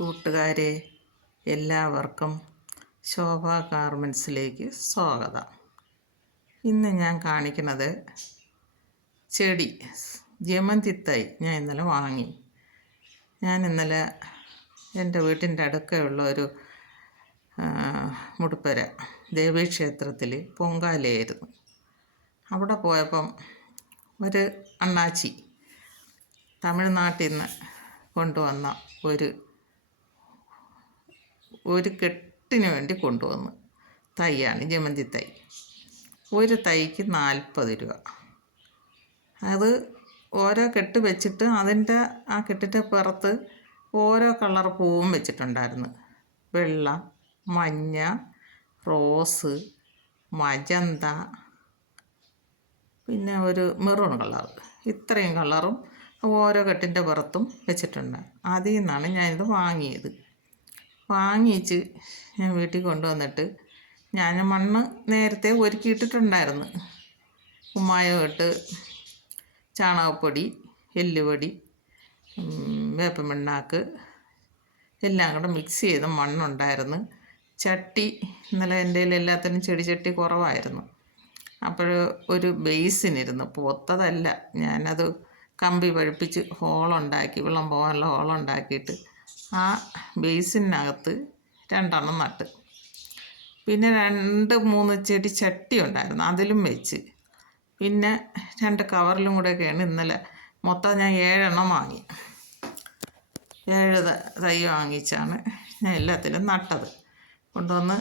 കൂട്ടുകാരെ എല്ലാവർക്കും ശോഭ ഗാർമെൻസിലേക്ക് സ്വാഗതം. ഇന്ന് ഞാൻ കാണിക്കുന്നത് ചെടി ജമന്തിത്തൈ ഞാൻ ഇന്നലെ വാങ്ങി. ഞാൻ ഇന്നലെ എന്റെ വീട്ടിന്റെ അടുക്കെയുള്ള ഒരു മുടുപ്പര ദേവീക്ഷേത്രത്തിൽ പൊങ്കാലയായിരുന്നു. അവിടെ പോയപ്പം ഒരു അണ്ണാച്ചി തമിഴ്നാട്ടിൽ നിന്ന് കൊണ്ടുവന്ന ഒരു ഒരു കെട്ടിന് വേണ്ടി കൊണ്ടുവന്ന് തൈയാണ് ജമന്തി തൈ. ഒരു തൈക്ക് നാൽപ്പത് രൂപ. അത് ഓരോ കെട്ട് വെച്ചിട്ട് അതിന്റെ ആ കെട്ടിന്റെ പുറത്ത് ഓരോ കളർ പൂവും വെച്ചിട്ടുണ്ടായിരുന്നു. വെള്ള മഞ്ഞ റോസ് മജന്ത പിന്നെ ഒരു മെറൂൺ കളർ. ഇത്രയും കളറും ഓരോ കെട്ടിന്റെ പുറത്തും വെച്ചിട്ടുണ്ട്. അതിൽ നിന്നാണ് ഞാനിത് വാങ്ങിയത്. വാങ്ങിച്ച് ഞാൻ വീട്ടിൽ കൊണ്ടുവന്നിട്ട് ഞാൻ മണ്ണ് നേരത്തെ ഒരുക്കിയിട്ടിട്ടുണ്ടായിരുന്നു. കുമ്മായം ഇട്ട് ചാണകപ്പൊടി എല്ലുപൊടി വേപ്പമണ്ണാക്ക് എല്ലാം കൂടെ മിക്സ് ചെയ്ത മണ്ണുണ്ടായിരുന്നു. ചട്ടി ഇന്നലെ എന്റെ എല്ലാത്തിനും ചെടി ചട്ടി കുറവായിരുന്നു. അപ്പോൾ ഒരു ബേസിനിരുന്നു പോത്തതല്ല. ഞാനത് കമ്പി പഴിപ്പിച്ച് ഹോളുണ്ടാക്കി വെള്ളം പോകാനുള്ള ഹോളുണ്ടാക്കിയിട്ട് ആ ബേസിനകത്ത് രണ്ടെണ്ണം നട്ട്. പിന്നെ രണ്ട് മൂന്ന് ചെടി ചട്ടി ഉണ്ടായിരുന്നു അതിലും വെച്ച്. പിന്നെ രണ്ട് കവറിലും കൂടെയൊക്കെയാണ് ഇന്നലെ മൊത്തം ഞാൻ ഏഴെണ്ണം വാങ്ങി. ഏഴ് ത- വാങ്ങിച്ചാണ് ഞാൻ എല്ലാത്തിലും നട്ടത്. കൊണ്ടുവന്ന്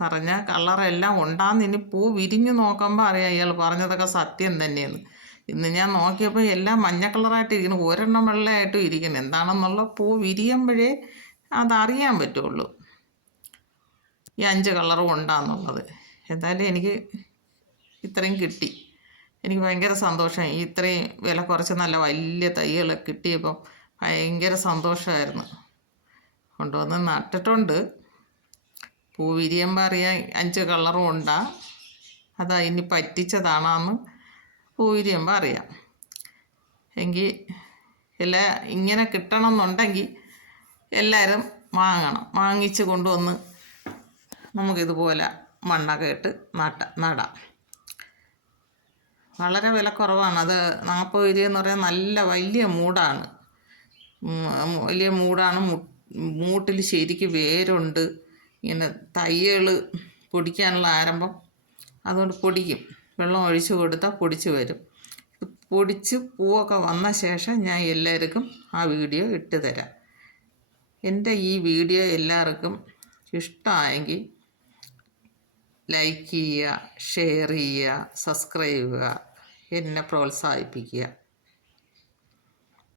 പറഞ്ഞ കളറെല്ലാം ഉണ്ടാന്ന് ഇനി പൂ വിരിഞ്ഞു നോക്കുമ്പോൾ അറിയാം ഇയാൾ പറഞ്ഞതൊക്കെ സത്യം തന്നെയാണ് ഇന്ന് ഞാൻ നോക്കിയപ്പോൾ എല്ലാം മഞ്ഞ കളറായിട്ട് ഇരിക്കുന്നു ഒരെണ്ണം വെള്ളയായിട്ടും ഇരിക്കുന്നു. എന്താണെന്നുള്ള പൂ വിരിയുമ്പോഴേ അതറിയാൻ പറ്റുള്ളൂ. ഈ അഞ്ച് കളറും ഉണ്ടാന്നുള്ളത്. എന്തായാലും എനിക്ക് ഇത്രയും കിട്ടി. എനിക്ക് ഭയങ്കര സന്തോഷം. ഇത്രയും വില കുറച്ച് നല്ല വലിയ തൈകൾ കിട്ടിയപ്പം ഭയങ്കര സന്തോഷമായിരുന്നു. കൊണ്ടുവന്ന് നട്ടിട്ടുണ്ട്. പൂ വിരിയുമ്പോൾ അറിയാൻ അഞ്ച് കളറും ഉണ്ടാ. അതാ ഇനി പറ്റിച്ചതാണെന്ന്. പൂ വിരിയുമ്പോൾ അറിയാം എങ്കിൽ എല്ലാ ഇങ്ങനെ കിട്ടണമെന്നുണ്ടെങ്കിൽ എല്ലാവരും വാങ്ങണം. വാങ്ങിച്ച് കൊണ്ടുവന്ന് നമുക്കിതുപോലെ മണ്ണൊക്കെ ഇട്ട് നട്ട നടാം. വളരെ വില കുറവാണ്. അത് നാൽപ്പത് രൂപ എന്ന് പറയാൻ നല്ല വലിയ മൂടാണ്. വലിയ മൂടാണ്. മൂട്ടിൽ ശരിക്ക് വേരുണ്ട്. ഇങ്ങനെ തയ്യൽ പൊടിക്കാനുള്ള ആരംഭം അതുകൊണ്ട് പൊടിക്കും. വെള്ളം ഒഴിച്ചു കൊടുത്താൽ പൊടിച്ച് വരും. പൊടിച്ച് പൂവൊക്കെ വന്ന ശേഷം ഞാൻ എല്ലാവർക്കും ആ വീഡിയോ ഇട്ട് തരാം. എന്റെ ഈ വീഡിയോ എല്ലാവർക്കും ഇഷ്ടമായെങ്കിൽ ലൈക്ക് ചെയ്യുക ഷെയർ ചെയ്യുക സബ്സ്ക്രൈബ് ചെയ്യുക എന്നെ പ്രോത്സാഹിപ്പിക്കുക.